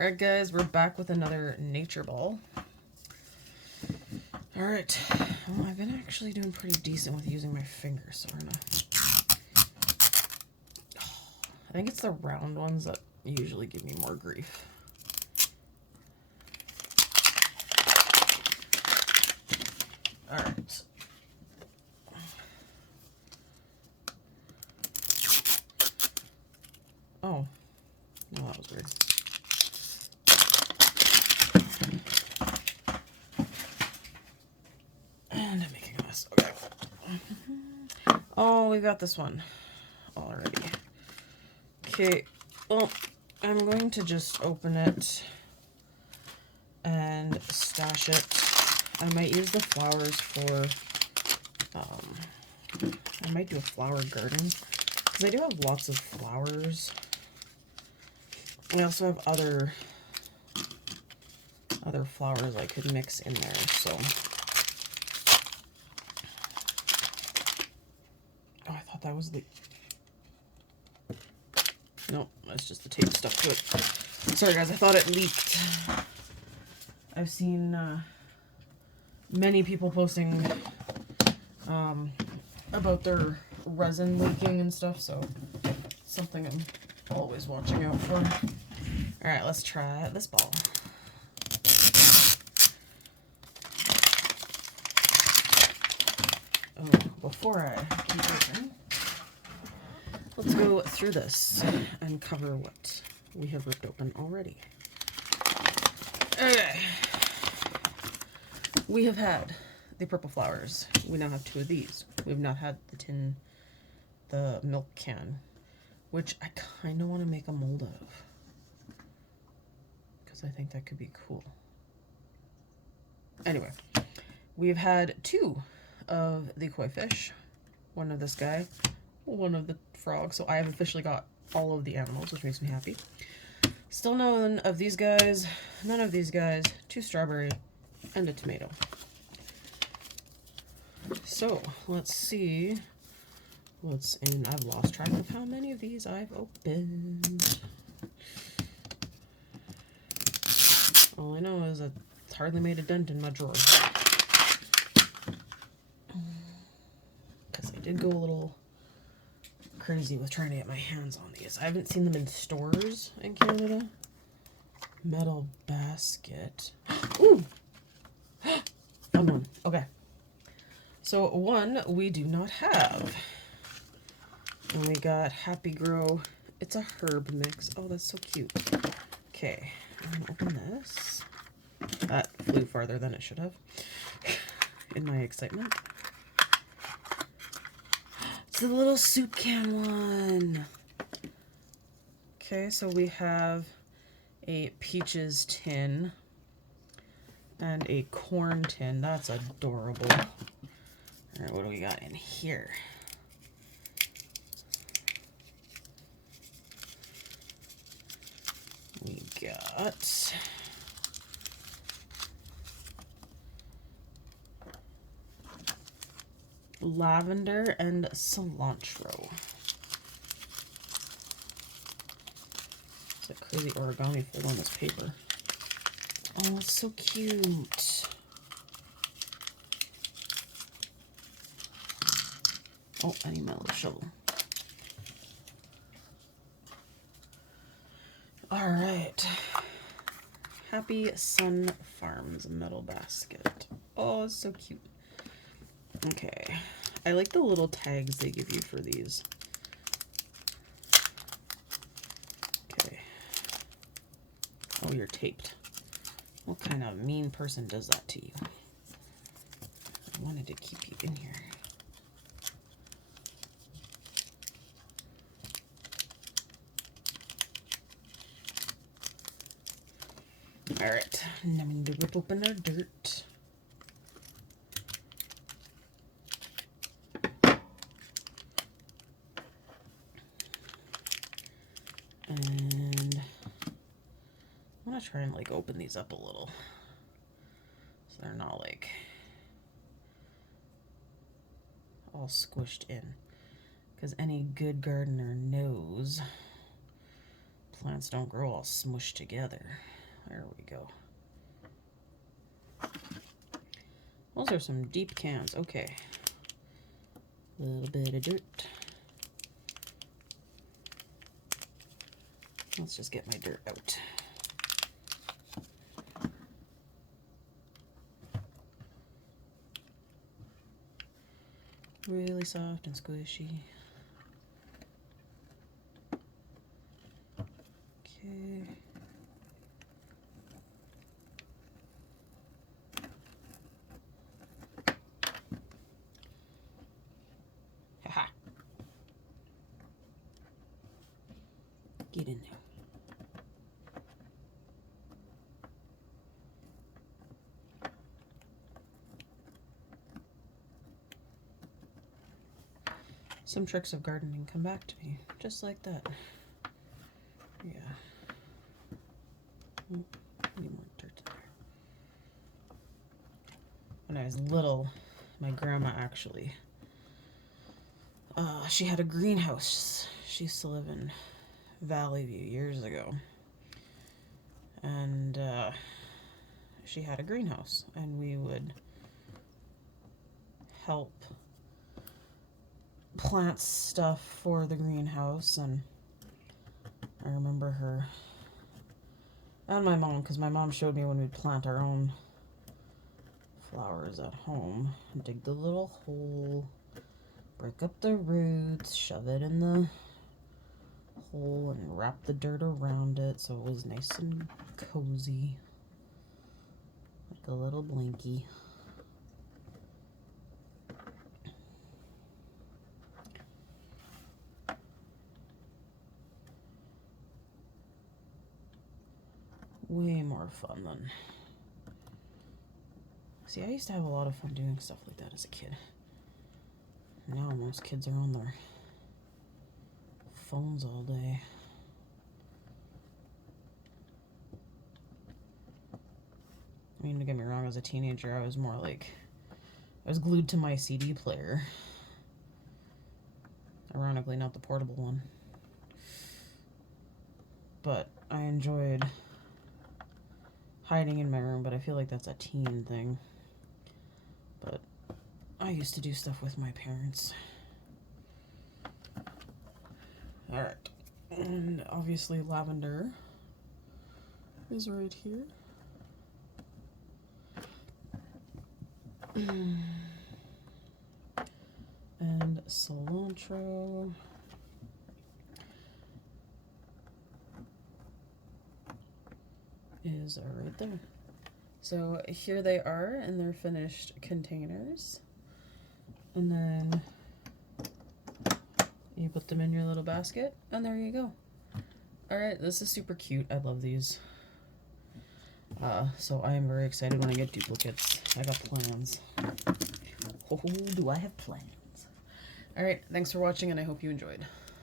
Alright guys, we're back with another nature ball. Alright, well I've been actually doing pretty decent with using my fingers, so we're gonna... I think it's the round ones that usually give me more grief. Alright. Oh. No, that was weird. And I'm making a mess. Okay. Oh, we got this one already. Okay. Well, I'm going to just open it and stash it. I might use the flowers for, I might do a flower garden, because I do have lots of flowers. I also have other flowers I could mix in there, so. Oh, I thought that was the, nope, that's just the tape stuck to it. Sorry guys, I thought it leaked. I've seen many people posting about their resin leaking and stuff, so it's something I'm always watching out for. Alright, let's try this ball. Oh, before I keep opening, let's go through this and cover what we have ripped open already. Okay. We have had the purple flowers. We now have 2 of these. We've not had the milk can, which I kind of want to make a mold of, because I think that could be cool. Anyway, we've had 2 of the koi fish, 1 of this guy, 1 of the frog. So I have officially got all of the animals, which makes me happy. Still none of these guys, none of these guys, 2 strawberry, and a tomato. So let's see what's in. I've lost track of how many of these I've opened. All I know is it's hardly made a dent in my drawer. Because I did go a little crazy with trying to get my hands on these. I haven't seen them in stores in Canada. Metal basket. Ooh! Found one. Okay. So one we do not have. And we got Happy Grow. It's a herb mix. Oh, that's so cute. Okay. I'm going to open this. That flew farther than it should have in my excitement. It's the little soup can one. Okay, so we have a peaches tin and a corn tin. That's adorable. All right, what do we got in here? We got lavender and cilantro. It's a crazy origami fold on this paper. Oh, it's so cute. Oh, I need my little shovel. All right. Happy Sun Farms metal basket. Oh, it's so cute. Okay. I like the little tags they give you for these. Okay. Oh, you're taped. What kind of mean person does that to you? I wanted to keep you in here. All right, now we need to rip open our dirt. And I'm gonna try and like open these up a little so they're not like all squished in, because any good gardener knows plants don't grow all smushed together. There we go. Those are some deep cans. Okay. A little bit of dirt. Let's just get my dirt out. Really soft and squishy. Okay. Haha. Get in there. Some tricks of gardening come back to me, just like that. Yeah. Need more dirt in there. When I was little, my grandma actually, she had a greenhouse. She used to live in Valley View years ago. And she had a greenhouse, and we would help plant stuff for the greenhouse. And I remember her and my mom, because my mom showed me when we'd plant our own flowers at home. Dig the little hole, break up the roots, shove it in the hole, and wrap the dirt around it so it was nice and cozy, like a little blankie. Way more fun than... See, I used to have a lot of fun doing stuff like that as a kid. Now most kids are on their phones all day. I mean, don't get me wrong, as a teenager, I was more like... I was glued to my CD player. Ironically, not the portable one. But I enjoyed hiding in my room, but I feel like that's a teen thing. But I used to do stuff with my parents. Alright. And obviously lavender is right here. And cilantro. Is right there. So here they are in their finished containers. And then you put them in your little basket, and there you go. Alright, this is super cute. I love these. So I am very excited when I get duplicates. I got plans. Oh, do I have plans? Alright, thanks for watching, and I hope you enjoyed.